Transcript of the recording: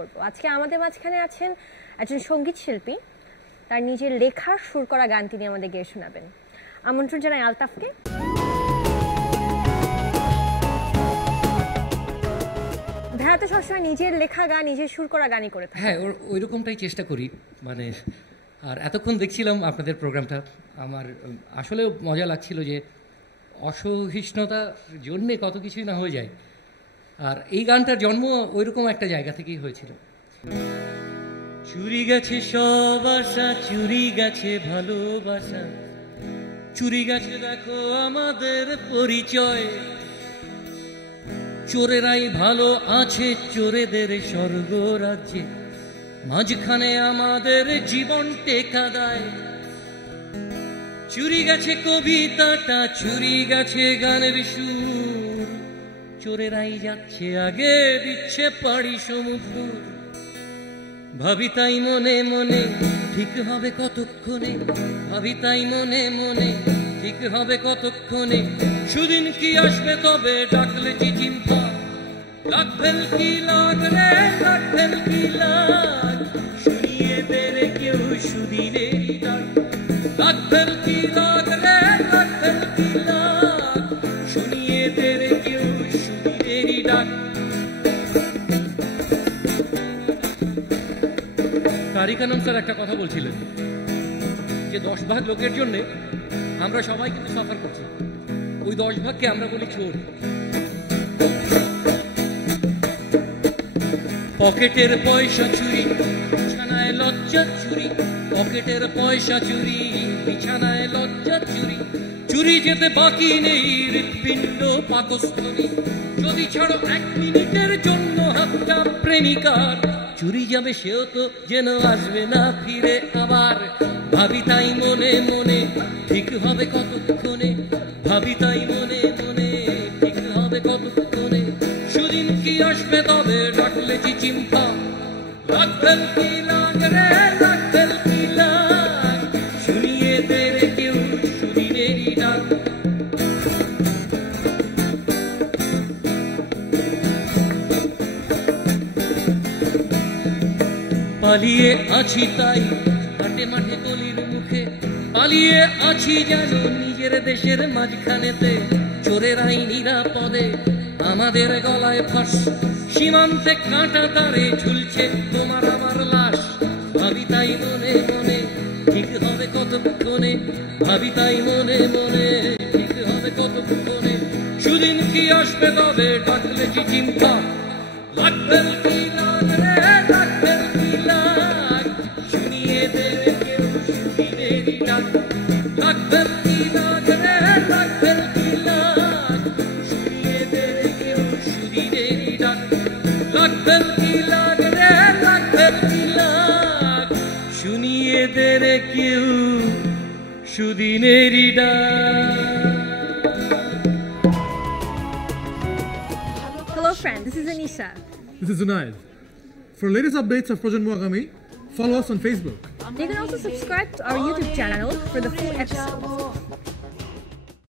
করব। আজকে আমাদের মাঝখানে আছেন একজন সঙ্গীত শিল্পী, তার নিজের লেখা সুর করা গান তিনি আমাদের গেয়ে শোনাবেন। আমন্ত্রণ জানাই আলতাফকে। ভাইয়া তো সবসময় নিজের লেখা গান, নিজের সুর করা গানই করে থাকে। হ্যাঁ, ওই রকমটাই চেষ্টা করি। মানে আর এতক্ষণ দেখছিলাম আপনাদের প্রোগ্রামটা, আমার আসলেও মজা লাগছিল যে অসহিষ্ণুতার জন্যে কত কিছুই না হয়ে যায়। আর এই গানটার জন্ম ওইরকম একটা জায়গা থেকেই হয়েছিল। চুরি গেছে সব আশা, চুরি গেছে ভালোবাসা, চুরি গেছে দেখো আমাদের পরিচয়। চোরেরাই ভালো আছে চোরেদের স্বর্গরাজ্যে, মাঝখানে আমাদের জীবন টেকা দেয়। চুরি গেছে কবিতাটা, চুরি গেছে গানের সুর, চোরেরাই যাচ্ছে আগে, দিচ্ছে পাড়ি সমুদ্র। ভাবি তাই মনে মনে ঠিক হবে কতক্ষণে, ভাবি তাই মনে মনে ঠিক হবে কতক্ষণে। সুদিন কি আসবে তবে ডাকলে চিচিম্পা, লাগ ফেল কি লাগ রে, লাগ ফেল কি লাগ, শুনিয়ে দে রে কেউ সুদিনেরই ডাক। লাগ ফেল কি লাগ রে, লাগ ফেল কি লাগ, শুনিয়ে দে রে কেউ সুদিনেরই ডাক। তারিক আনাম স্যার একটা কথা বলছিলেন যে 10 ভাগ লোকের জন্য আমরা সবাই কিন্তু সাফার করছি, ওই 10 ভাগকে আমরা বলি চোর। পকেটের পয়সা চুরি, বিছানায় লজ্জা চুরি, পকেটের পয়সা চুরি, বিছানায় লজ্জা চুরি। চুরি যেতে বাকি নেই হৃৎপিণ্ড পাকস্থলী, যদি ছাড়ো 1 মিনিটের জন্য হাতটা প্রেমিকার, চুরি যাবে সেও তো যেন আসবে না ফিরে আবার। ভাবি তাই মনে মনে ঠিক হবে কতক্ষণে, ভাবি তাই মনে মনে ঠিক হবে কতক্ষণে। সুদিন কি আসবে তবে ডাকলে চিচিম্পা, লাগ ফেল কি লাগ রে, লাগ ফেল কি লাগ, শুনিয়ে দে রে কেউ সুদিনেরই ডাক। পালিয়ে আছি তাই হাটে মাঠে গলির মুখে, পালিয়ে আছি যেন নিজের দেশের মাঝখানেতে। চোরেরাই নিরাপদে আমাদের গলায় ফাঁস, সীমান্তে কাঁটা তারে ঝুলছে তোমার আমার লাশ। ভাবি তাই মনে মনে ঠিক হবে কতক্ষণে, ভাবি তাই মনে মনে ঠিক হবে কতক্ষণে। সুদিন কি আসবে তবে ডাকলে চিচিম্পা, লাগ ফেল কি লাগ রে, লাগ ফেল কি লাগ, শুনিয়ে দে রে কেউ সুদিনেরই ডাক। লাগ ফেল কি লাগ রে, লাগ ফেল কি লাগ, শুনিয়ে দে রে কেউ সুদিনেরই ডাক। লাগ ফেল কি লাগ রে, লাগ ফেল কি লাগ, শুনিয়ে দে রে কেউ সুদিনেরই ডাক। Hello friends, this is Anisha. This is Zunaid. For latest updates of Projanmo Agami, follow us on Facebook. You can also subscribe to our YouTube channel for the full episodes.